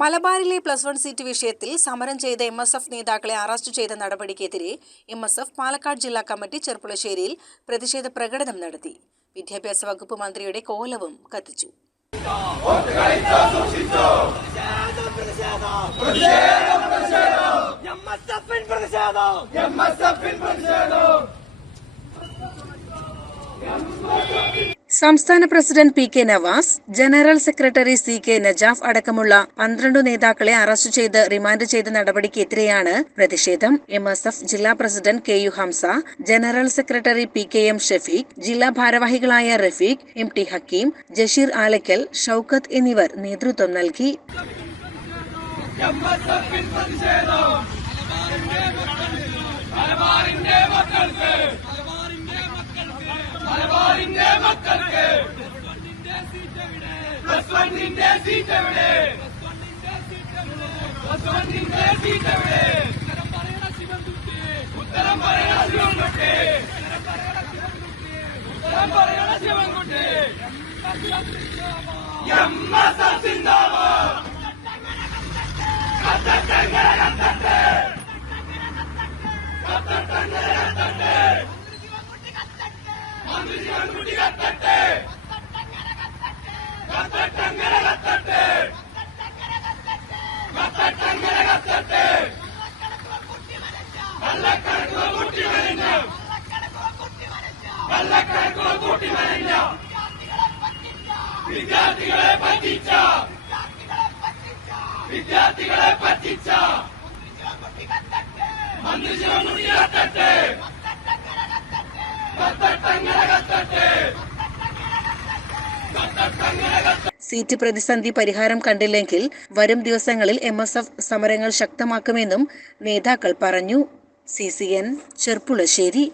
മലബാറിലെ plus one seat വിഷയത്തിൽ സമരം ചെയ്ത എം എസ് എഫ് നേതാക്കളെ അറസ്റ്റ് ചെയ്ത നടപടിക്കെതിരെ എം എസ് എഫ് പാലക്കാട് ജില്ലാ കമ്മിറ്റി ചെർപ്പുളശ്ശേരിയിൽ പ്രതിഷേധ പ്രകടനം നടത്തി. വിദ്യാഭ്യാസ വകുപ്പ് മന്ത്രിയുടെ കോലവും കത്തിച്ചു. പ്രതിഷേധം. സംസ്ഥാന president P K Navas general secretary C K Najaf അടക്കമുള്ള പന്ത്രണ്ടു നേതാക്കളെ അറസ്റ്റ് ചെയ്ത് റിമാൻഡ് ചെയ്ത നടപടിക്കെതിരെയാണ് പ്രതിഷേധം. എം എസ് എഫ് ജില്ലാ president K U Hamsa general secretary P K M Shafeeq ജില്ലാ ഭാരവാഹികളായ റഫീഖ് എം ടി ഹക്കീം ജഷീർ ആലക്കൽ ഷൌക്കത്ത് എന്നിവർ നേതൃത്വം നൽകി. சீட்டை விடு சீட்டை விடு உத்தரம் பறையா சிவன்குட்டி உத்தரம் பறையா വിദ്യാർത്ഥികളെ പറ്റിച്ച. വിദ്യാർത്ഥികളെ പറ്റിച്ച. മന്ത്രി ശിവൻകുട്ടി കത്തട്ടെ. കത്തട്ടങ്ങനെ കത്തട്ടെ. കത്തട്ടങ്ങനെ കത്തട്ടെ സീറ്റ് പ്രതിസന്ധി പരിഹാരം കണ്ടില്ലെങ്കിൽ വരും ദിവസങ്ങളിൽ എം എസ് എഫ് സമരങ്ങൾ ശക്തമാക്കുമെന്നും നേതാക്കൾ പറഞ്ഞു. C C N Cherpulassery